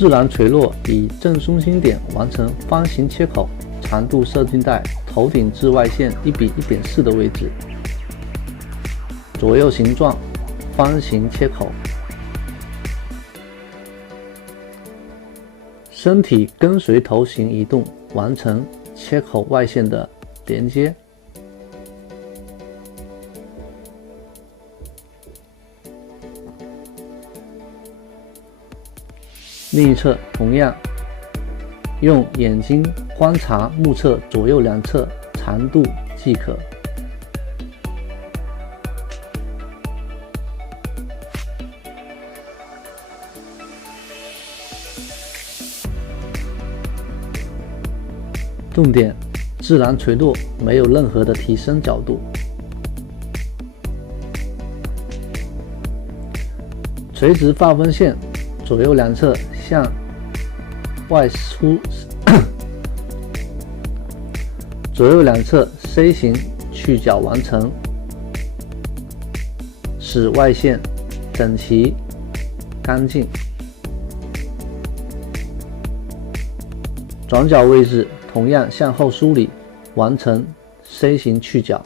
自然垂落，以正中心点完成方形切口，长度设定在头顶至外线1:1.4的位置。左右形状方形切口，身体跟随头型移动，完成切口外线的连接。另一侧同样用眼睛观察目测左右两侧长度即可。重点：自然垂落，没有任何的提升角度。垂直划分线左右两侧向外出，左右两侧 C 型去角完成，使外线整齐干净。转角位置同样向后梳理，完成 C 型去角。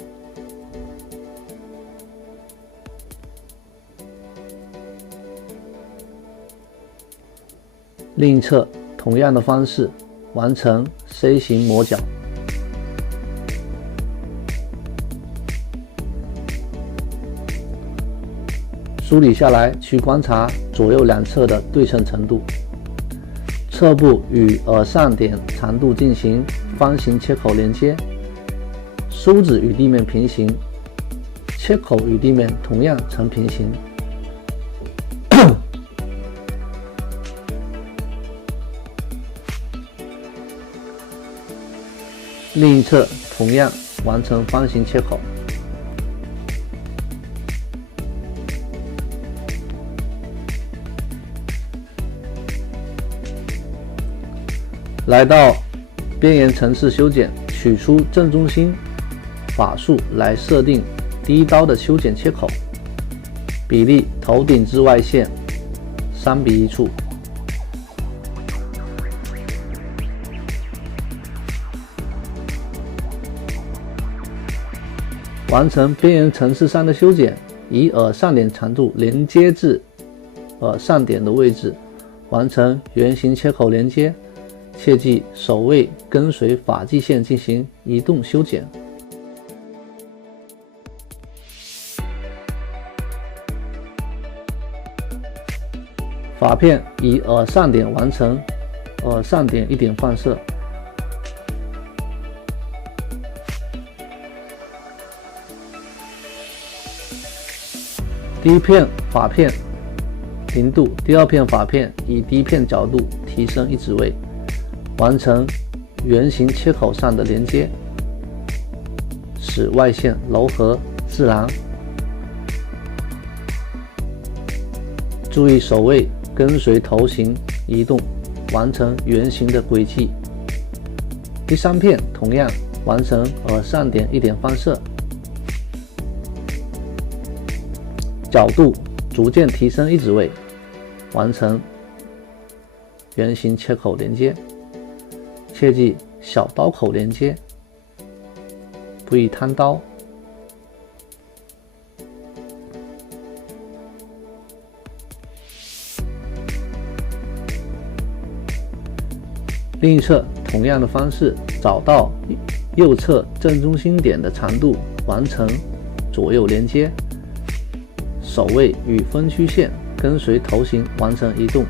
另一侧同样的方式完成 C 型磨角。梳理下来，去观察左右两侧的对称程度。侧部与耳上点长度进行方形切口连接，梳子与地面平行，切口与地面同样呈平行。另一侧同样完成方形切口。来到边缘层次修剪，取出正中心法术来设定第一刀的修剪切口，比例头顶至外线3:1处。完成边缘层次上的修剪，以耳上点长度连接至耳上点的位置，完成圆形切口连接。切记手位跟随发际线进行移动修剪。发片以耳上点完成，耳上点一点放射。第一片发片0度，第二片发片以第一片角度提升1指位，完成圆形切口上的连接，使外线柔和自然。注意手位跟随头型移动，完成圆形的轨迹。第三片同样完成耳上点1点放射，角度逐渐提升1指位，完成圆形切口连接。切记小刀口连接，不宜贪刀。另一侧同样的方式，找到右侧正中心点的长度，完成左右连接，手位与分区线跟随头型完成移动，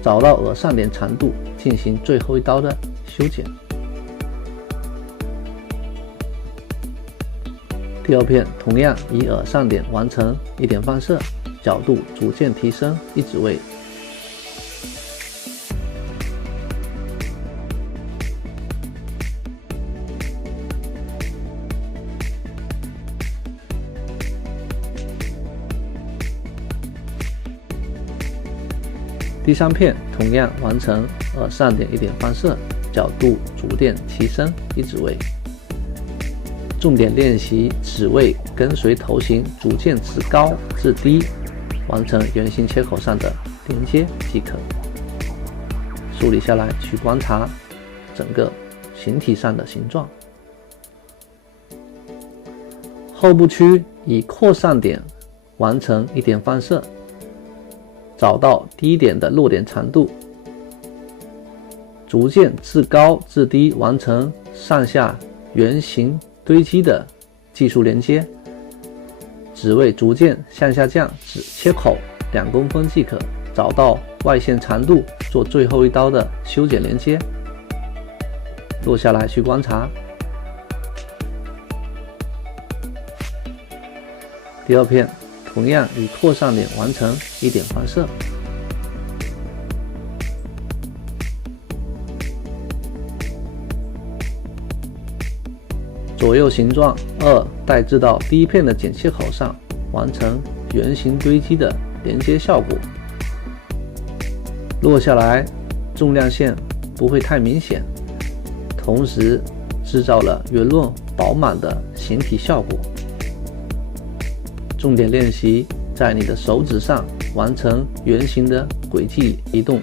找到耳上点长度，进行最后一刀的修剪。第二片同样以耳上点完成1点放射，角度逐渐提升1指位。第三片同样完成耳上点1点放射，角度逐渐提升1指位。重点练习指位跟随头型逐渐自高至低，完成圆形切口上的连接即可。梳理下来去观察整个形体上的形状。后部区以扩散点完成一点放射，找到低点的落点长度，逐渐自高至低完成上下圆形堆积的技术连接，只为逐渐向下降至切口2公分即可，找到外线长度做最后一刀的修剪连接。落下来去观察。第二片同样以扩散点完成一点放射，左右形状2带至到第一片的剪切口上，完成圆形堆积的连接效果。落下来重量线不会太明显，同时制造了圆润饱满的形体效果。重点练习在你的手指上完成圆形的轨迹移动。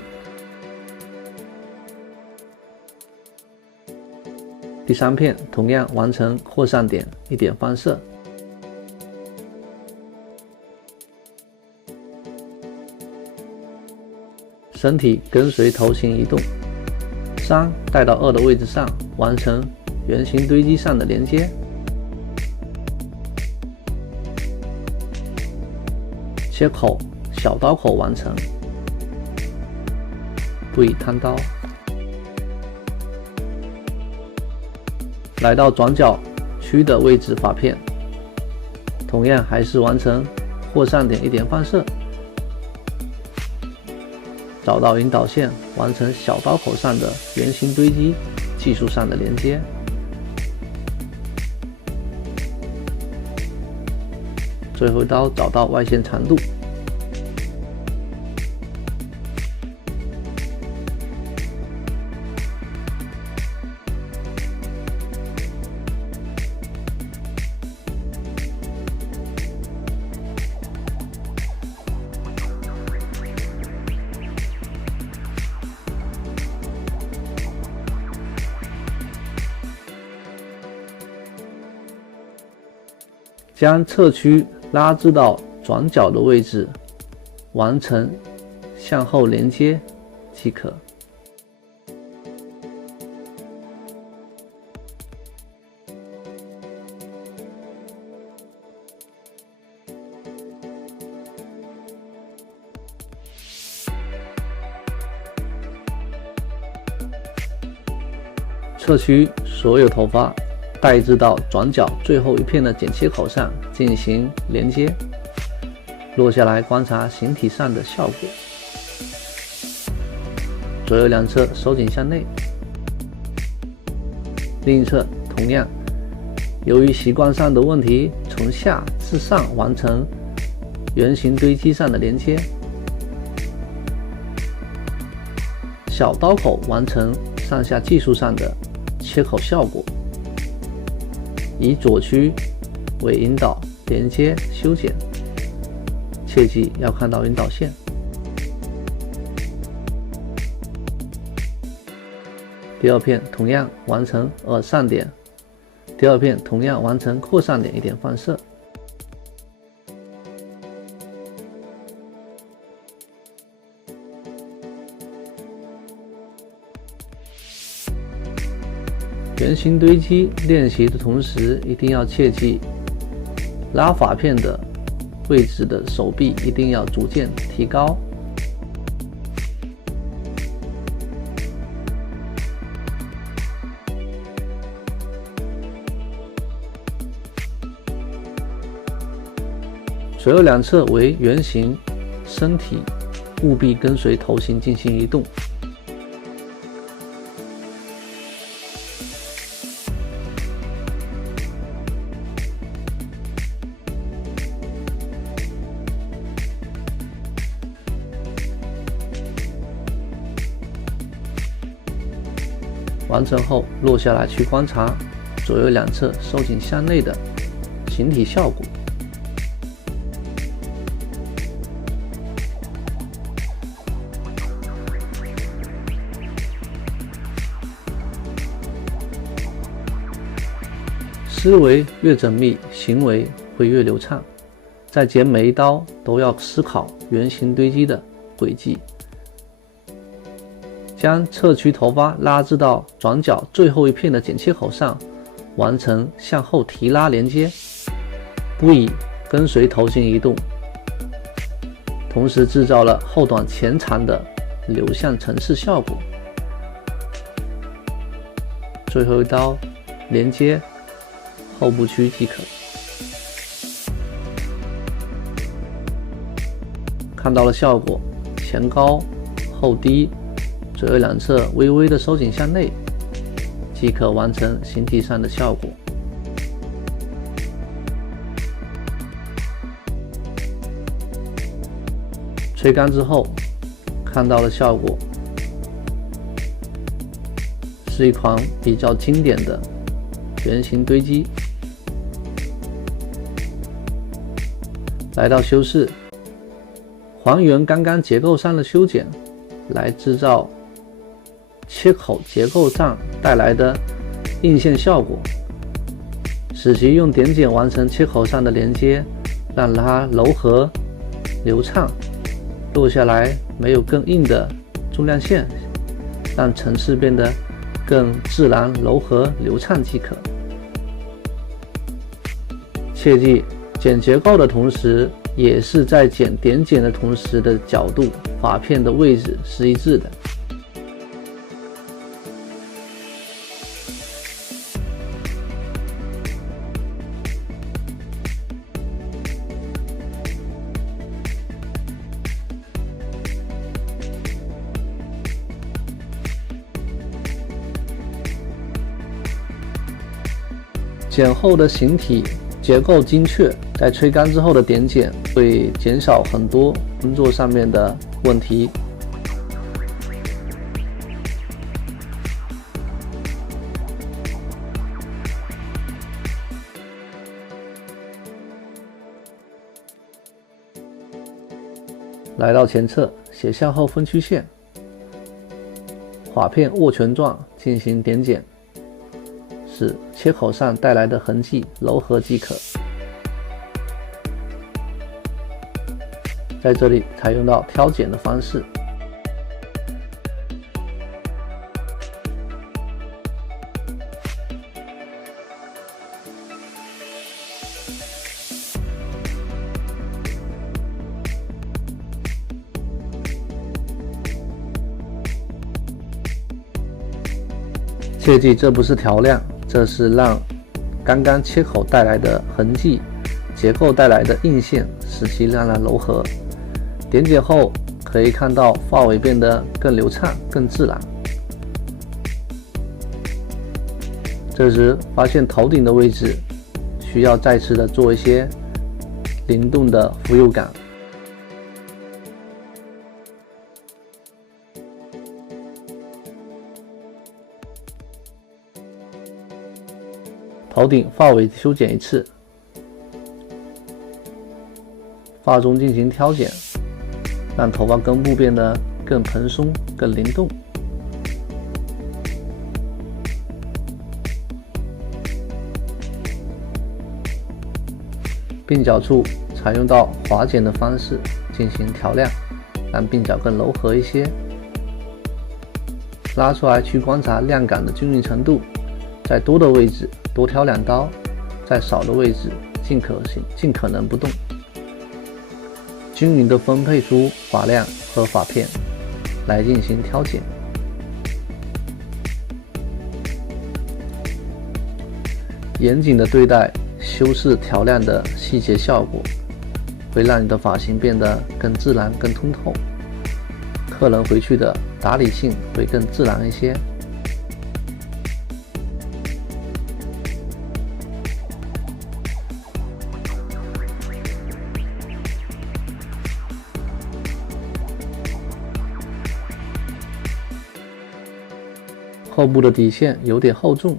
第三片同样完成扩散点一点放射，身体跟随头型移动，3带到2的位置上，完成圆形堆积上的连接。切口小刀口完成，不以摊刀。来到转角区的位置发片，同样还是完成扩散点一点放射，找到引导线，完成小刀口上的圆形堆积技术上的连接。最后一刀找到外线长度，将侧区拉至到转角的位置，完成向后连接即可。侧区所有头发带至到转角最后一片的剪切口上进行连接，落下来观察形体上的效果。左右两侧收紧向内，另一侧同样，由于习惯上的问题，从下至上完成圆形堆积上的连接，小刀口完成上下技术上的切口效果。以左区为引导连接修剪，切记要看到引导线。第二片同样完成耳上点，第二片同样完成扩散点一点放射。圆形堆积练习的同时，一定要切记拉发片的位置的手臂一定要逐渐提高。左右两侧为圆形，身体务必跟随头型进行移动。完成后落下来去观察左右两侧收紧向内的形体效果。思维越缜密，行为会越流畅。在剪每一刀都要思考圆形堆积的轨迹，将侧屈头发拉至到转角最后一片的剪切口上，完成向后提拉连接，不以跟随头型移动，同时制造了后短前长的流向层次效果。最后一刀连接后部区即可。看到了效果，前高后低，左右两侧微微的收紧向内，即可完成形体上的效果。吹干之后，看到了效果，是一款比较经典的圆形堆积。来到修饰，还原刚刚结构上的修剪，来制造切口结构上带来的映线效果，使其用点剪完成切口上的连接，让它柔和流畅，落下来没有更硬的重量线，让层次变得更自然柔和流畅即可。切记，剪结构的同时，也是在剪点剪的同时的角度、发片的位置是一致的。剪后的形体结构精确，在吹干之后的点剪会减少很多工作上面的问题。来到前侧，斜向后分曲线，发片握拳状进行点剪，使切口上带来的痕迹柔和即可。在这里采用到挑剪的方式，切记这不是调亮，这是让刚刚切口带来的痕迹、结构带来的映线，使其让它柔和。点剪后可以看到发尾变得更流畅、更自然。这时发现头顶的位置需要再次的做一些灵动的浮游感。头顶发尾修剪一次，发中进行挑剪，让头发根部变得更蓬松、更灵动。鬓角处采用到滑剪的方式进行调亮，让鬓角更柔和一些。拉出来去观察亮感的均匀程度，在多的位置多挑2刀，在少的位置尽可能不动，均匀地分配出发量和发片来进行挑剪。严谨地对待修饰调亮的细节效果，会让你的发型变得更自然、更通透，客人回去的打理性会更自然一些。后部的底线有点厚重，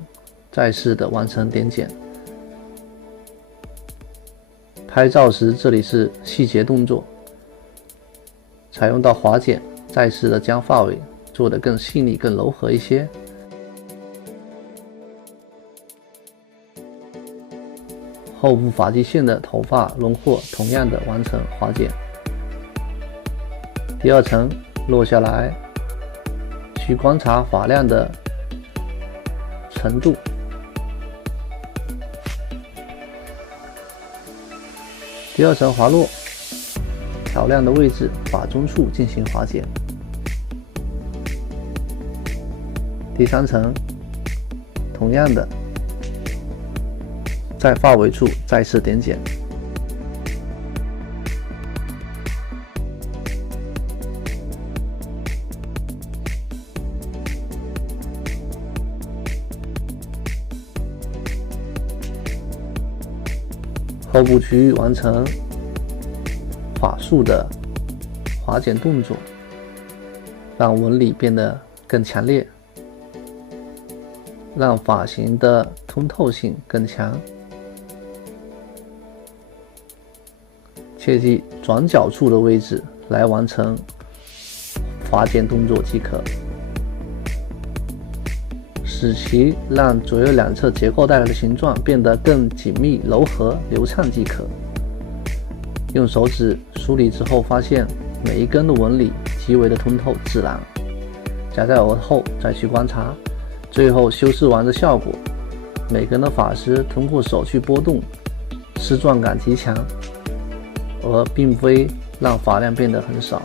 再次的完成点剪。拍照时这里是细节动作，采用到滑剪，再次的将发尾做得更细腻、更柔和一些。后部发际线的头发轮廓同样的完成划剪。第二层落下来，去观察发量的程度。第二层滑落，调亮的位置发中处进行划剪。第三层，同样的，在发尾处再次点剪。后部区域完成发束的划剪动作，让纹理变得更强烈，让发型的通透性更强。切记转角处的位置来完成划剪动作即可，使其让左右两侧结构带来的形状变得更紧密、柔和、流畅即可。用手指梳理之后，发现每一根的纹理极为的通透自然。夹在额后再去观察，最后修饰完的效果，每根的发丝通过手去拨动，丝状感极强，而并非让发量变得很少。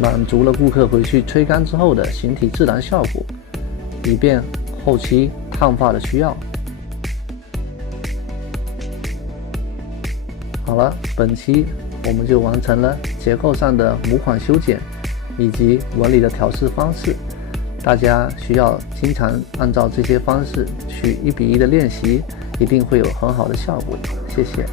满足了顾客回去吹干之后的形体自然效果，以便后期烫发的需要。好了，本期我们就完成了结构上的模款修剪以及纹理的调试方式，大家需要经常按照这些方式去1:1的练习，一定会有很好的效果。谢谢。